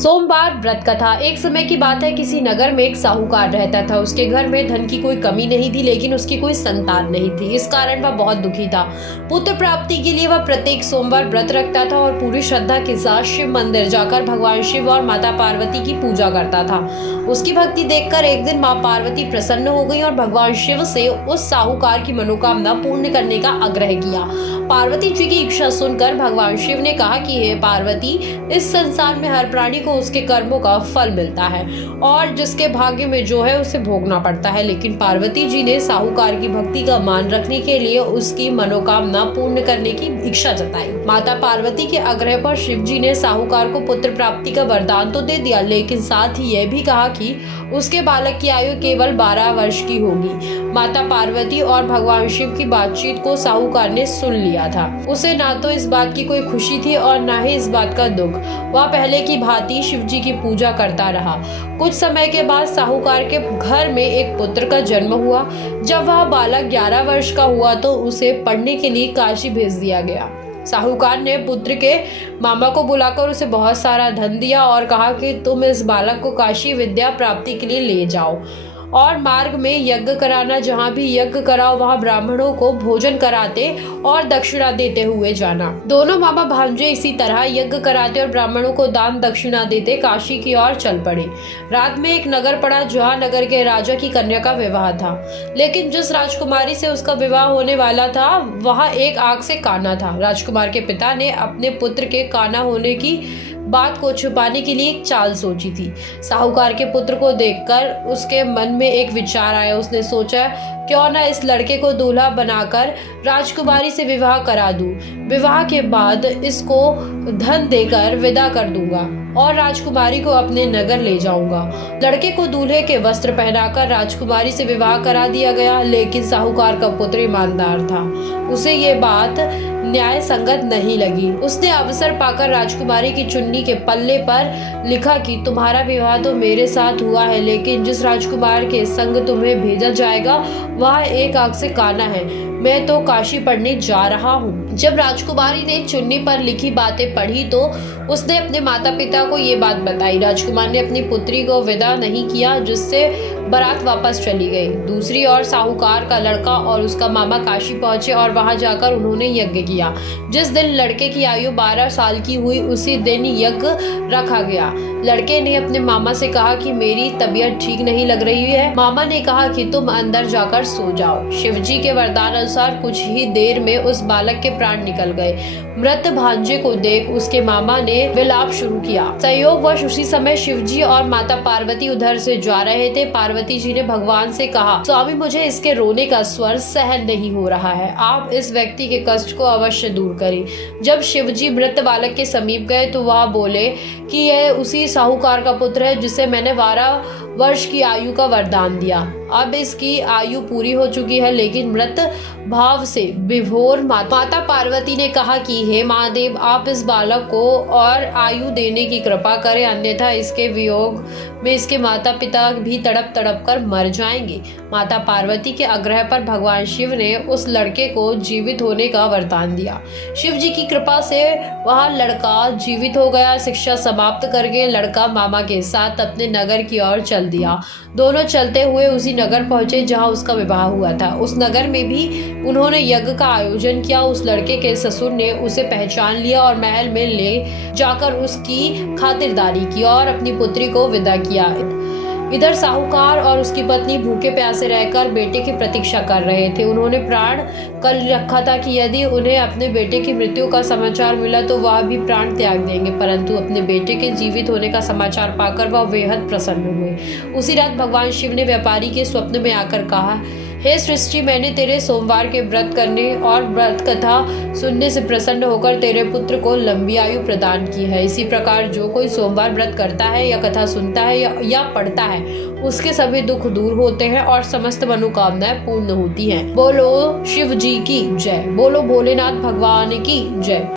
सोमवार व्रत कथा। एक समय की बात है, किसी नगर में एक साहूकार रहता था। उसके घर में धन की कोई कमी नहीं थी, लेकिन उसकी कोई संतान नहीं थी। इस कारण वह बहुत दुखी था। पुत्र प्राप्ति के लिए वह प्रत्येक सोमवार व्रत रखता था और पूरी श्रद्धा के साथ शिव मंदिर जाकर भगवान शिव और माता पार्वती की पूजा करता था। उसकी भक्ति देखकर एक दिन माँ पार्वती प्रसन्न हो गई और भगवान शिव से उस साहूकार की मनोकामना पूर्ण करने का आग्रह किया। पार्वती जी की इच्छा सुनकर भगवान शिव ने कहा कि हे पार्वती, इस संसार में हर प्राणी को उसके कर्मों का फल मिलता है और जिसके भाग्य में जो है उसे भोगना पड़ता है। लेकिन पार्वती जी ने साहूकार की भक्ति का मान रखने के लिए उसकी मनोकामना पूर्ण करने की इच्छा जताई। माता पार्वती के आग्रह पर शिव जी ने साहूकार को पुत्र प्राप्ति का वरदान तो दे दिया, लेकिन साथ ही यह भी कहा कि उसके बालक की आयु केवल 12 वर्ष की होगी। माता पार्वती और भगवान शिव की बातचीत को साहूकार ने सुन लिया था। उसे ना तो इस बात की कोई खुशी थी और ना ही इस बात का दुख। वह पहले की भांति शिव जी की पूजा करता रहा। कुछ समय के बाद साहूकार के घर में एक पुत्र का जन्म हुआ। जब वह बालक 11 वर्ष का हुआ तो उसे पढ़ने के लिए काशी भेज दिया गया। साहूकार ने पुत्र के मामा को बुलाकर उसे बहुत सारा धन दिया और कहा कि तुम इस बालक को काशी विद्या प्राप्ति के लिए ले जाओ और मार्ग में यज्ञ कराना। जहाँ भी यज्ञ कराओ वहाँ ब्राह्मणों को भोजन कराते और दक्षिणा देते हुए जाना। दोनों मामा भांजे इसी तरह यज्ञ कराते और ब्राह्मणों को दान दक्षिणा देते काशी की ओर चल पड़े। रात में एक नगर पड़ा जहाँ नगर के राजा की कन्या का विवाह था, लेकिन जिस राजकुमारी से उसका विवाह होने वाला था वह एक आग से काना था। राजकुमार के पिता ने अपने पुत्र के काना होने की बात को छुपाने के लिए एक चाल सोची थी। साहूकार के पुत्र को देखकर उसके मन में एक विचार आया। उसने सोचा, क्यों न इस लड़के को दूल्हा बनाकर राजकुमारी से विवाह करा दूं। विवाह के बाद इसको धन देकर विदा कर दूंगा और राजकुमारी को अपने नगर ले जाऊंगा। लड़के को दूल्हे के वस्त्र पहनाकर राजकुमारी से विवाह करा दिया गया, लेकिन साहूकार का पुत्र ईमानदार था। उसे ये बात न्याय संगत नहीं लगी। उसने अवसर पाकर राजकुमारी की चुन्नी के पल्ले पर लिखा कि तुम्हारा विवाह तो मेरे साथ हुआ है, लेकिन जिस राजकुमार के संग तुम्हें भेजा जाएगा वह एक आग से काना है। मैं तो काशी पढ़ने जा रहा हूँ। जब राजकुमारी ने चुन्नी पर लिखी बातें पढ़ी तो उसने अपने माता पिता को ये बात बताई। राजकुमार ने अपनी पुत्री को विदा नहीं किया, जिससे बारात वापस चली गई। दूसरी ओर साहूकार का लड़का और उसका मामा काशी पहुंचे और वहां जाकर उन्होंने यज्ञ किया। जिस दिन लड़के की आयु 12 साल की हुई उसी दिन यज्ञ रखा गया। लड़के ने अपने मामा से कहा कि मेरी तबीयत ठीक नहीं लग रही है। मामा ने कहा कि तुम अंदर जाकर सो जाओ। शिवजी के वरदान अनुसार कुछ ही देर में उस बालक के प्राण निकल गए। मृत भांजे को देख उसके मामा ने विलाप शुरू किया। संयोगवश उसी समय शिवजी और माता पार्वती उधर से जा रहे थे। पार्वती जी ने भगवान से कहा, स्वामी, मुझे इसके रोने का स्वर सहन नहीं हो रहा है। आप इस व्यक्ति के कष्ट को अवश्य दूर करें। जब शिवजी मृत बालक के समीप गए तो वह बोले कि यह उसी साहूकार का पुत्र है जिसे मैंने 12 वर्ष की आयु का वरदान दिया। अब इसकी आयु पूरी हो चुकी है, लेकिन मृत भाव से विभोर माता पार्वती ने कहा कि हे महादेव, आप इस बालक को और आयु देने की कृपा करें, अन्यथा इसके वियोग में इसके माता पिता भी तड़प तड़प कर मर जाएंगे। माता पार्वती के आग्रह पर भगवान शिव ने उस लड़के को जीवित होने का वरदान दिया। शिव जी की कृपा से वह लड़का जीवित हो गया। शिक्षा समाप्त करके लड़का मामा के साथ अपने नगर की ओर चल दिया। दोनों चलते हुए उसी नगर पहुंचे जहां उसका विवाह हुआ था। उस नगर में भी उन्होंने यज्ञ का आयोजन किया। उस लड़के के ससुर ने उसे पहचान लिया और महल में ले जाकर उसकी खातिरदारी की और अपनी पुत्री को विदा किया। इधर साहूकार और उसकी पत्नी भूखे प्यासे रहकर बेटे की प्रतीक्षा कर रहे थे। उन्होंने प्राण कर रखा था कि यदि उन्हें अपने बेटे की मृत्यु का समाचार मिला तो वह भी प्राण त्याग देंगे, परंतु अपने बेटे के जीवित होने का समाचार पाकर वह बेहद प्रसन्न हुए। उसी रात भगवान शिव ने व्यापारी के स्वप्न में आकर कहा, हे सृष्टि, मैंने तेरे सोमवार के व्रत करने और व्रत कथा सुनने से प्रसन्न होकर तेरे पुत्र को लंबी आयु प्रदान की है। इसी प्रकार जो कोई सोमवार व्रत करता है या कथा सुनता है या पढ़ता है, उसके सभी दुख दूर होते हैं और समस्त मनोकामनाएं पूर्ण होती हैं। बोलो शिव जी की जय। बोलो भोलेनाथ भगवान की जय।